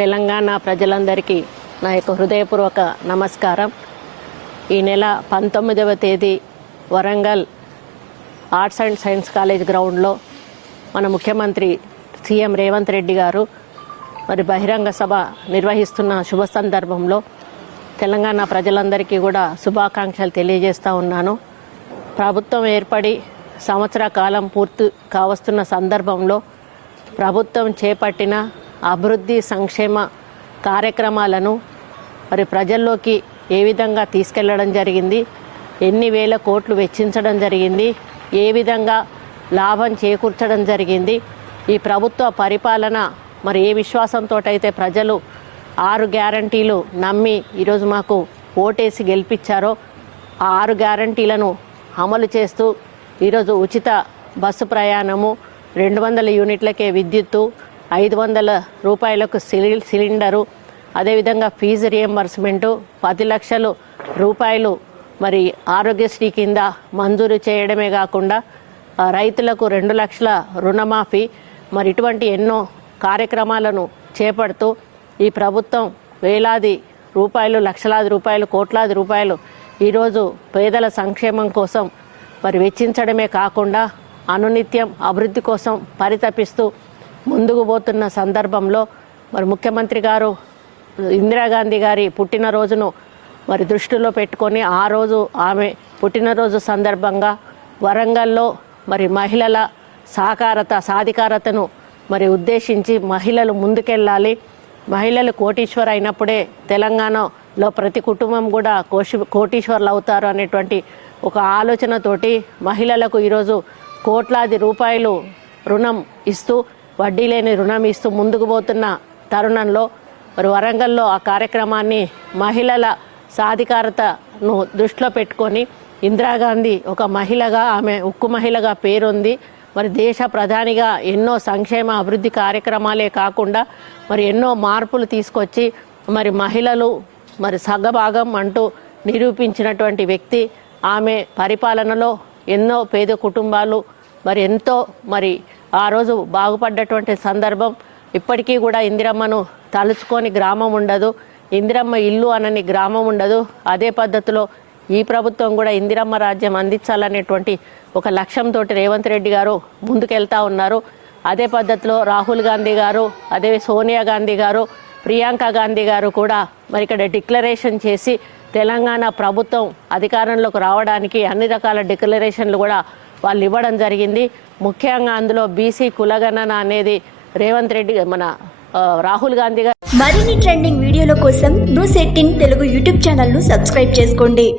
తెలంగాణ ప్రజలందరికీ నా యొక్క హృదయపూర్వక నమస్కారం. ఈ నెల 19వ తేదీ Warangal arts and science college గ్రౌండ్లో మన ముఖ్యమంత్రి సీఎం రేవంత్ రెడ్డి గారు మరి బహిరంగ సభ నిర్వహిస్తున్న శుభ సందర్భంలో తెలంగాణ ప్రజలందరికీ కూడా శుభాకాంక్షలు తెలియజేస్తూ ఉన్నాను. ప్రభుత్వం ఏర్పడి సంవత్సర కాలం పూర్తి కావస్తున్న సందర్భంలో ప్రభుత్వం చేపట్టిన అభివృద్ధి సంక్షేమ కార్యక్రమాలను మరి ప్రజల్లోకి ఏ విధంగా తీసుకెళ్లడం జరిగింది, ఎన్ని వేల కోట్లు వెచ్చించడం జరిగింది, ఏ విధంగా లాభం చేకూర్చడం జరిగింది, ఈ ప్రభుత్వ పరిపాలన మరి ఏ విశ్వాసంతో అయితే ప్రజలు 6 గ్యారంటీలు నమ్మి ఈరోజు మాకు ఓటేసి గెలిపించారో ఆ 6 గ్యారంటీలను అమలు చేస్తూ ఈరోజు ఉచిత బస్సు ప్రయాణము, 200 యూనిట్లకే విద్యుత్తు, 500 రూపాయలకు సిలిండరు, అదేవిధంగా ఫీజు రియంబర్స్మెంటు, 10 లక్షల రూపాయలు మరి ఆరోగ్యశ్రీ కింద మంజూరు చేయడమే కాకుండా రైతులకు 2 లక్షల రుణమాఫీ, మరి ఇటువంటి ఎన్నో కార్యక్రమాలను చేపడుతూ ఈ ప్రభుత్వం వేలాది రూపాయలు, లక్షలాది రూపాయలు, కోట్లాది రూపాయలు ఈరోజు పేదల సంక్షేమం కోసం మరి వెచ్చించడమే కాకుండా అనునిత్యం అభివృద్ధి కోసం పరితపిస్తూ ముందుకు పోతున్న సందర్భంలో మరి ముఖ్యమంత్రి గారు ఇందిరాగాంధీ గారి పుట్టినరోజును మరి దృష్టిలో పెట్టుకొని ఆ రోజు ఆమె పుట్టినరోజు సందర్భంగా వరంగల్లో మరి మహిళల సాధికారతను మరి ఉద్దేశించి మహిళలు ముందుకెళ్ళాలి, మహిళలు కోటీశ్వరు అయినప్పుడే తెలంగాణలో ప్రతి కుటుంబం కూడా కోటీశ్వర్లు అవుతారు అనేటువంటి ఒక ఆలోచనతోటి మహిళలకు ఈరోజు కోట్లాది రూపాయలు రుణం ఇస్తూ, వడ్డీ లేని రుణం ఇస్తూ ముందుకు పోతున్న తరుణంలో మరి వరంగల్లో ఆ కార్యక్రమాన్ని మహిళల సాధికారతను దృష్టిలో పెట్టుకొని ఇందిరాగాంధీ ఒక మహిళగా, ఆమె ఉక్కు మహిళగా పేరుంది. మరి దేశ ప్రధానిగా ఎన్నో సంక్షేమ అభివృద్ధి కార్యక్రమాలే కాకుండా మరి ఎన్నో మార్పులు తీసుకొచ్చి మరి మహిళలు మరి సగభాగం అంటూ నిరూపించినటువంటి వ్యక్తి. ఆమె పరిపాలనలో ఎన్నో పేద కుటుంబాలు మరి ఎంతో మరి ఆ రోజు బాగుపడ్డటువంటి సందర్భం. ఇప్పటికీ కూడా ఇందిరమ్మను తలుచుకొని గ్రామం ఉండదు, ఇందిరమ్మ ఇల్లు అనని గ్రామం ఉండదు. అదే పద్ధతిలో ఈ ప్రభుత్వం కూడా ఇందిరమ్మ రాజ్యం అందించాలనేటువంటి ఒక లక్ష్యంతో రేవంత్ రెడ్డి గారు ముందుకెళ్తా ఉన్నారు. అదే పద్ధతిలో రాహుల్ గాంధీ గారు, అదే సోనియా గాంధీ గారు, ప్రియాంక గాంధీ గారు కూడా మరి ఇక్కడ డిక్లరేషన్ చేసి తెలంగాణ ప్రభుత్వం అధికారంలోకి రావడానికి అన్ని రకాల డిక్లరేషన్లు కూడా వాళ్ళు ఇవ్వడం జరిగింది. ముఖ్యంగా అందులో బీసీ కులగణన అనేది రేవంత్ రెడ్డి మన రాహుల్ గాంధీ గారు. మరిన్ని ట్రెండింగ్ వీడియోల కోసం న్యూస్ 18 తెలుగు యూట్యూబ్ ఛానల్ను సబ్స్క్రైబ్ చేసుకోండి.